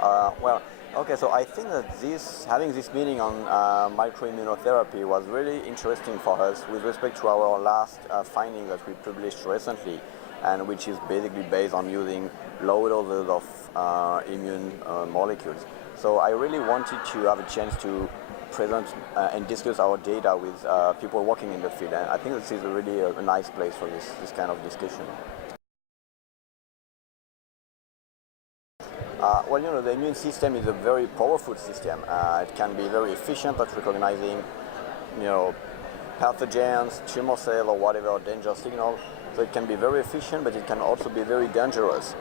Well, okay, so I think that having this meeting on microimmunotherapy was really interesting for us with respect to our last finding that we published recently, and which is basically based on using low doses of immune molecules. So I really wanted to have a chance to present and discuss our data with people working in the field, and I think this is really a nice place for this kind of discussion. Well, the immune system is a very powerful system. It can be very efficient at recognizing, pathogens, tumor cells, or whatever danger signal. So it can be very efficient, but it can also be very dangerous.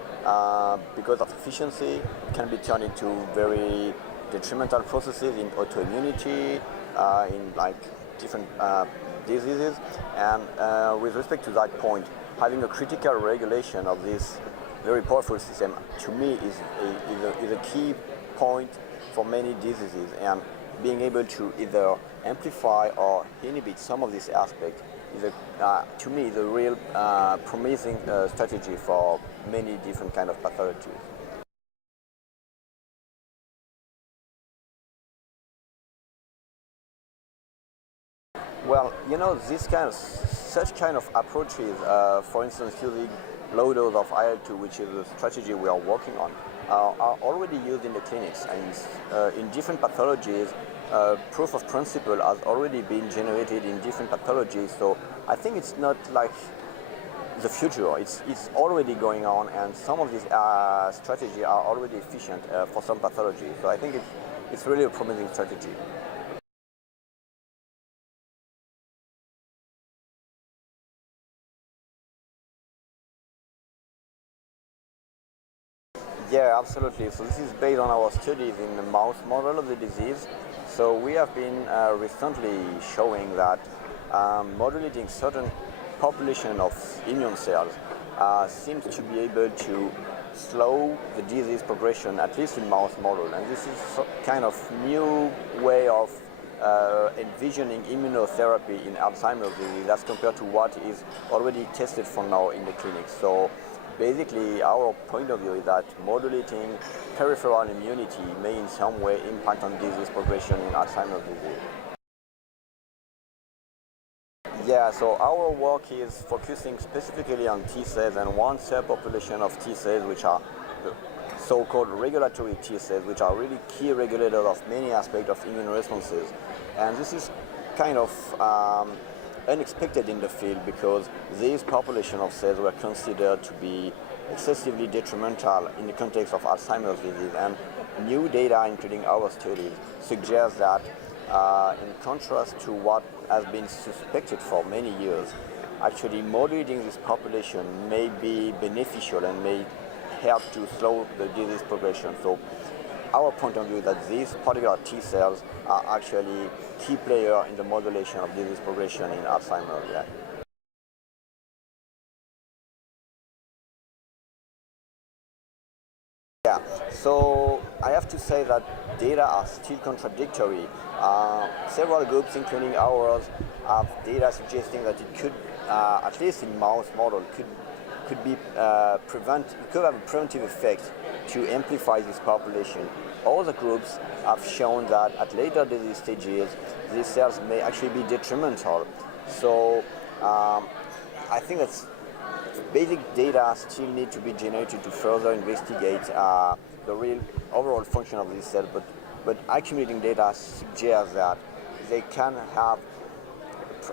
Because of efficiency, it can be turned into very detrimental processes in autoimmunity, in different diseases. And with respect to that point, having a critical regulation of this very powerful system, to me, is a key point for many diseases, and being able to either amplify or inhibit some of these aspects is, to me, the real promising strategy for many different kind of pathologies. Well, such kind of approaches, for instance, using low dose of IL-2, which is a strategy we are working on, are already used in the clinics, and in different pathologies, proof of principle has already been generated in different pathologies. So I think it's not like the future. It's already going on, and some of these strategies are already efficient for some pathologies. So I think it's really a promising strategy. Yeah, absolutely. So this is based on our studies in the mouse model of the disease. So we have been recently showing that modulating certain population of immune cells seems to be able to slow the disease progression, at least in mouse model. And this is kind of new way of envisioning immunotherapy in Alzheimer's disease as compared to what is already tested for now in the clinic. So basically, our point of view is that modulating peripheral immunity may in some way impact on disease progression in Alzheimer's disease. Yeah, so our work is focusing specifically on T cells and one cell population of T cells, which are the so-called regulatory T cells, which are really key regulators of many aspects of immune responses. And this is kind of unexpected in the field, because these population of cells were considered to be excessively detrimental in the context of Alzheimer's disease, and new data, including our studies, suggest that in contrast to what has been suspected for many years, actually modulating this population may be beneficial and may help to slow the disease progression. So our point of view is that these particular T cells are actually key player in the modulation of disease progression in Alzheimer's. Yeah. Yeah, so I have to say that data are still contradictory. Several groups, including ours, have data suggesting that it could, at least in mouse model, could be could have a preventive effect to amplify this population. Other groups have shown that at later disease stages, these cells may actually be detrimental. So I think that basic data still need to be generated to further investigate the real overall function of these cells, but accumulating data suggests that they can have,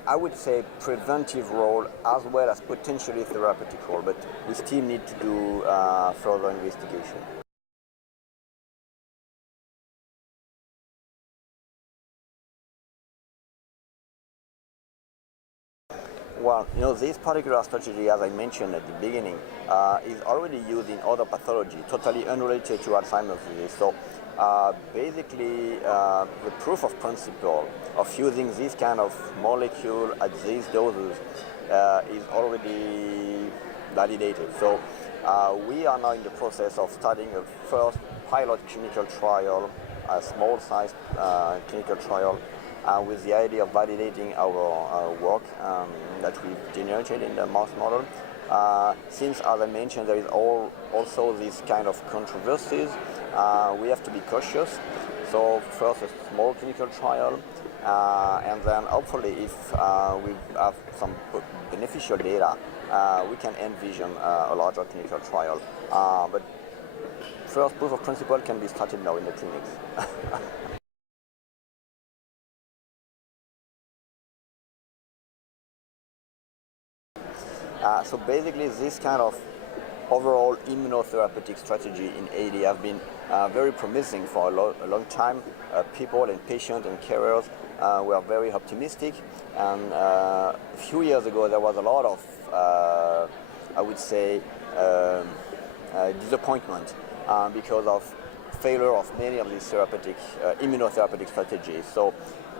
I would say, preventive role as well as potentially therapeutic role, but we still need to do further investigation. Well, this particular strategy, as I mentioned at the beginning, is already used in other pathology, totally unrelated to Alzheimer's disease. So basically, the proof of principle of using this kind of molecule at these doses is already validated. So we are now in the process of starting a first pilot clinical trial, a small-sized clinical trial, with the idea of validating our work that we've generated in the mouse model. Since, as I mentioned, there is also this kind of controversies we have to be cautious. So first a small clinical trial, and then hopefully if we have some beneficial data, we can envision a larger clinical trial. But first proof of principle can be started now in the clinics. So basically this kind of overall immunotherapeutic strategy in AD have been very promising for a long time. People and patients and carers were very optimistic, and a few years ago there was a lot of, I would say, disappointment because of failure of many of these therapeutic, immunotherapeutic strategies. So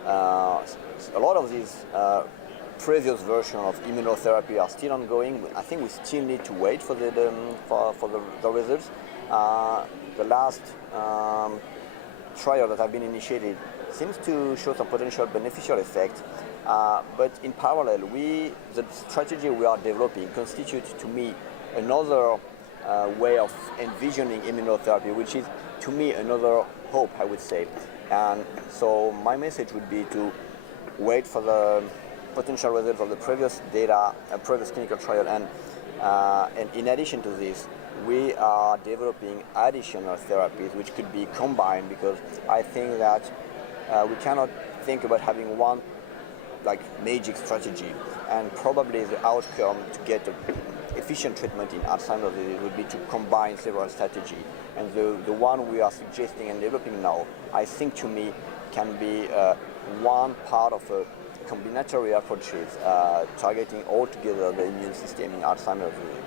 a lot of these previous version of immunotherapy are still ongoing. I think we still need to wait for the results. The last trial that have been initiated seems to show some potential beneficial effect, but in parallel, the strategy we are developing constitutes to me another way of envisioning immunotherapy, which is to me another hope, I would say. And so my message would be to wait for the potential results of the previous data, previous clinical trial, and in addition to this, we are developing additional therapies which could be combined, because I think that we cannot think about having one like magic strategy, and probably the outcome to get efficient treatment in Alzheimer's disease would be to combine several strategies. And the one we are suggesting and developing now, I think to me can be one part of a combinatory approaches targeting altogether the immune system in Alzheimer's disease.